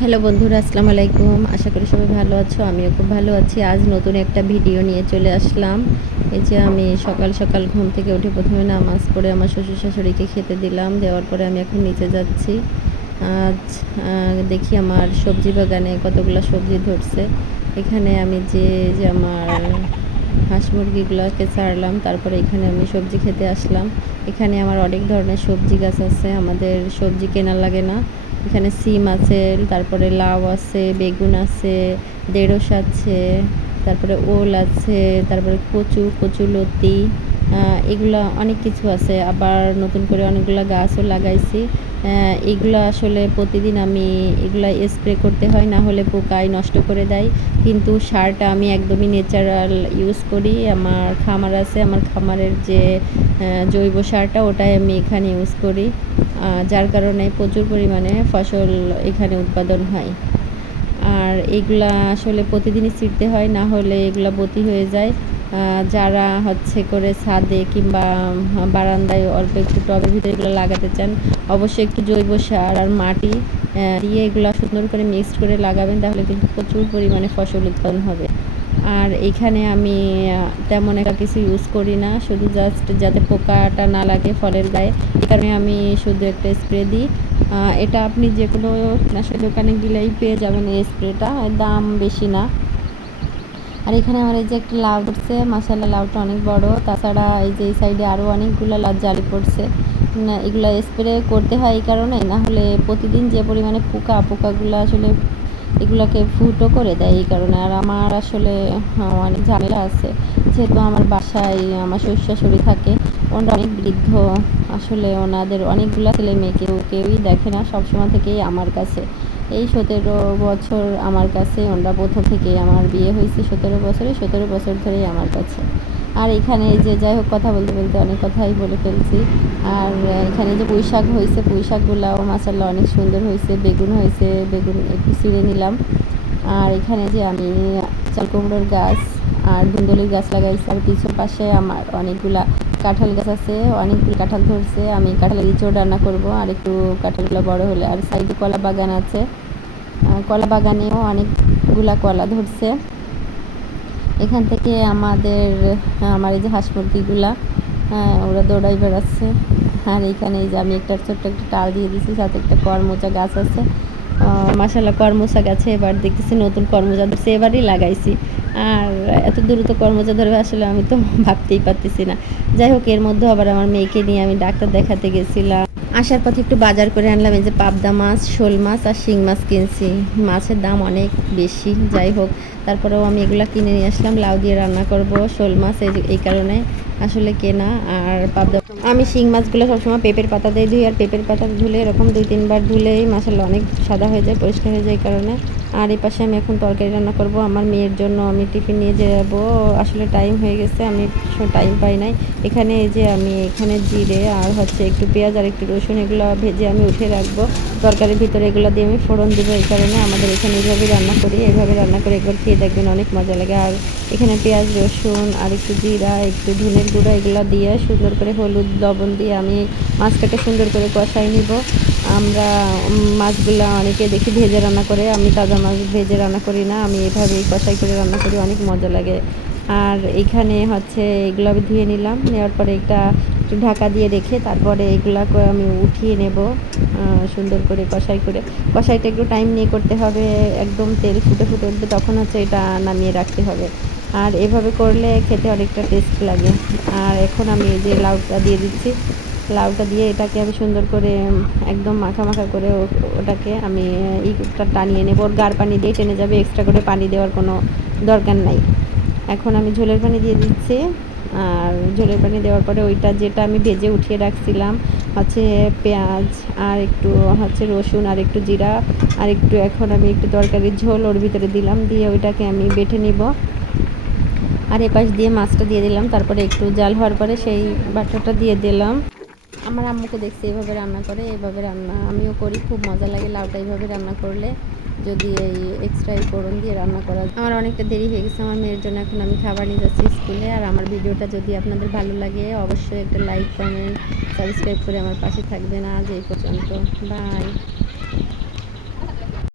Hello বন্ধুরা, আসসালামু আলাইকুম। আশা করি সবাই ভালো আছো। আমিও খুব ভালো আছি। আজ নতুন একটা ভিডিও নিয়ে চলে আসলাম। এই যে আমি সকাল সকাল ঘুম থেকে উঠে প্রথমে নামাজ পড়ে আমার শ্বশুর শাশুড়িকে খেতে দিলাম। দেওয়ার পরে আমি এখন নিচে যাচ্ছি। আজ দেখি আমার সবজি বাগানে কতগুলো সবজি ধরছে। এখানে আমি যে আমার হাঁস মুরগিগুলোকে ছাড়লাম, তারপরে এখানে আমি সবজি খেতে আসলাম। এখানে আমার অনেক ধরনের সবজি গাছ আছে, আমাদের সবজি কেনা লাগে না। এখানে সিম আছে, তারপরে লাউ আছে, বেগুন আছে, ঢেঁড়স আছে, তারপরে ওল আছে, তারপরে কচুলতি, এগুলা অনেক কিছু আছে। আবার নতুন করে অনেকগুলো গাছও লাগাইছি। এগুলো আসলে প্রতিদিন আমি এগুলা স্প্রে করতে হয়, না হলে পোকায় নষ্ট করে দেয়। কিন্তু সারটা আমি একদমই ন্যাচারাল ইউজ করি। আমার খামার আছে, আমার খামারের যে জৈব সারটা ওটাই আমি এখানে ইউজ করি, যার কারণে প্রচুর পরিমাণে ফসল এখানে উৎপাদন হয়। আর এগুলা আসলে প্রতিদিনই ছিঁড়তে হয়, না হলে এগুলা বতি হয়ে যায়। যারা হচ্ছে করে ছাদে কিংবা বারান্দায় অল্প একটু টবের ভিতরে এগুলো লাগাতে চান, অবশ্যই একটু জৈব সার আর মাটি দিয়ে এগুলো সুন্দর করে মিক্সড করে লাগাবেন, তাহলে কিন্তু প্রচুর পরিমাণে ফসল উৎপাদন হবে। আর এইখানে আমি তেমন একটা কিছু ইউজ করি না, শুধু জাস্ট যাতে পোকাটা না লাগে ফলের গায়ে, এই কারণে আমি শুধু একটা স্প্রে দিই। এটা আপনি যে কোনো কীটনাশক দোকানে গেলেই পেয়ে যাবেন এই স্প্রেটা, দাম বেশি না। আর এখানে আমার এই যে একটা লাউ ধরছে, মাশাআল্লাহ লাউটা অনেক বড়। তাছাড়া এই যে এই সাইডে আরও অনেকগুলো লাউ জালি পড়ছে। না, এগুলো স্প্রে করতে হয় এই কারণে, না হলে প্রতিদিন যে পরিমাণে পোকাগুলো আসলে এগুলোকে ফুটো করে দেয়, এই কারণে। আর আমার আসলে অনেক ঝামেলা আছে, যেহেতু আমার বাসায় আমার শ্বশুর শাশুড়ি থাকে, ওনারা অনেক বৃদ্ধ। আসলে ওনাদের অনেকগুলো ছেলে মেয়ে, কেউই দেখে না, সবসময় থেকেই আমার কাছে। এই 17 বছর আমার কাছে, ওনারা প্রথম থেকেই, আমার বিয়ে হয়েছে 17 বছরে, 17 বছর ধরেই আমার কাছে। আর এখানে এই যে যাই হোক, কথা বলতে বলতে অনেক কথাই বলে ফেলছি। আর এখানে যে পুঁই শাক হয়েছে, পুঁই শাকগুলাও মাশাআল্লাহ অনেক সুন্দর হয়েছে। বেগুন হয়েছে, বেগুন একটু ছিঁড়ে নিলাম। আর এখানে যে আমি চাল কুমড়োর গাছ আর ধুন্দুলির গাছ লাগাইছি। আর পিছন পাশে আমার অনেকগুলা কাঁঠাল গাছ আছে, অনেকগুলো কাঁঠাল ধরছে। আমি কাঁঠালের ইঁচড় রান্না করব আর একটু কাঁঠালগুলো বড় হলে। আর সাইডে কলা বাগান আছে, কলা বাগানেও অনেকগুলা কলা ধরছে। এখান থেকে আমার এই যে হাঁস মুরগিগুলা, ওরা দৌড়াই বেড়াচ্ছে। আর এইখানে এই যে আমি একটা ছোট্ট একটা টাল দিয়ে দিয়েছি, সাথে একটা করমচা গাছ আছে। মাশাআল্লাহ করমচা গাছে এবার দেখতেছি নতুন করমচা ধরছে, এবারই লাগাইছি। আর এত দ্রুত করমচা ধরবে আসলে আমি তো ভাবতেই পারতেছি না। যাই হোক, এর মধ্যে আবার আমার মেয়েকে নিয়ে আমি ডাক্তার দেখাতে গেছিলাম। আসার পথে একটু বাজার করে আনলাম। এই যে পাবদা মাছ, শোল মাছ আর শিং মাছ কিনছি। মাছের দাম অনেক বেশি, যাই হোক তারপরেও আমি এগুলা কিনে নিয়ে আসলাম। লাউ দিয়ে রান্না করব, শোল মাছ এই কারণে আসলে কেনা। আর পাবদা, আমি শিং মাছগুলো সবসময় পেঁপের পাতা দিয়ে ধুই, আর পেঁপের পাতা ধুলে এরকম 2-3 বার ধুলেই মাশাআল্লাহ অনেক সাদা হয়ে যায়, পরিষ্কার হয়ে যায়, এই কারণে। আর এই পাশে আমি এখন তরকারি রান্না করব। আমার মেয়ের জন্য আমি টিফিন নিয়ে যাব, আসলে টাইম হয়ে গেছে, আমি টাইম পাই নাই। এখানে এই যে আমি এখানে জিরে আর হচ্ছে একটু পেঁয়াজ আর একটু রসুন এগুলো ভেজে আমি উঠে রাখবো তরকারির ভিতরে, এগুলো দিয়ে আমি ফোড়ন দেবো। এই কারণে আমাদের এখানে এইভাবে রান্না করি, এইভাবে রান্না করে একবার খেয়ে দেখবেন, অনেক মজা লাগে। আর এখানে পেঁয়াজ রসুন আর একটু জিরা, একটু ধনের গুঁড়া এগুলো দিয়ে সুন্দর করে হলুদ লবণ দিয়ে আমি মাছটাকে সুন্দর করে কষাই নিব। আমরা মাছগুলো অনেকে দেখি ভেজে রান্না করে, আমি তাজা মাছ ভেজে রান্না করি না, আমি এভাবেই কষাই করে রান্না করি, অনেক মজা লাগে। আর এইখানে হচ্ছে এগুলো আমি ধুয়ে নিলাম, নেওয়ার পরে একটা একটু ঢাকা দিয়ে রেখে তারপরে এগুলাকে আমি উঠিয়ে নেব সুন্দর করে কষাইটা একটু টাইম নিয়ে করতে হবে। একদম তেল ফুটে ফুটে উঠবে, তখন হচ্ছে এটা নামিয়ে রাখতে হবে। আর এভাবে করলে খেতে অনেকটা টেস্ট লাগে। আর এখন আমি এই যে লাউটা দিয়ে দিচ্ছি, লাউটা দিয়ে এটাকে আমি সুন্দর করে একদম মাখা মাখা করে ওটাকে আমি ইটা টানিয়ে নেব। ওর গাঢ় পানি দিয়ে টেনে যাবে, এক্সট্রা করে পানি দেওয়ার কোনো দরকার নাই। এখন আমি ঝোলের পানি দিয়ে দিচ্ছি। আর ঝোলের পানি দেওয়ার পরে ওইটা যেটা আমি ভেজে উঠিয়ে রাখছিলাম হচ্ছে পেঁয়াজ আর একটু হচ্ছে রসুন আর একটু জিরা আর একটু, এখন আমি একটু তরকারির ঝোল ওর ভিতরে দিলাম, দিয়ে ওইটাকে আমি বেটে নিব। আর এপাশ দিয়ে মাছটা দিয়ে দিলাম, তারপরে একটু জাল হওয়ার পরে সেই বাটাটা দিয়ে দিলাম। আমার আম্মুকে দেখছি এভাবে রান্না করে, এভাবে রান্না আমিও করি, খুব মজা লাগে লাউটা এইভাবে রান্না করলে, যদি এই এক্সট্রা এই ফোড়ন দিয়ে রান্না করা। আমার অনেকটা দেরি হয়ে গেছে আমার মেয়ের জন্য, এখন আমি খাবার নিয়ে যাচ্ছি স্কুলে। আর আমার ভিডিওটা যদি আপনাদের ভালো লাগে অবশ্যই একটা লাইক কমেন্ট সাবস্ক্রাইব করে আমার পাশে থাকবেন। আজ এই পর্যন্ত, বাই।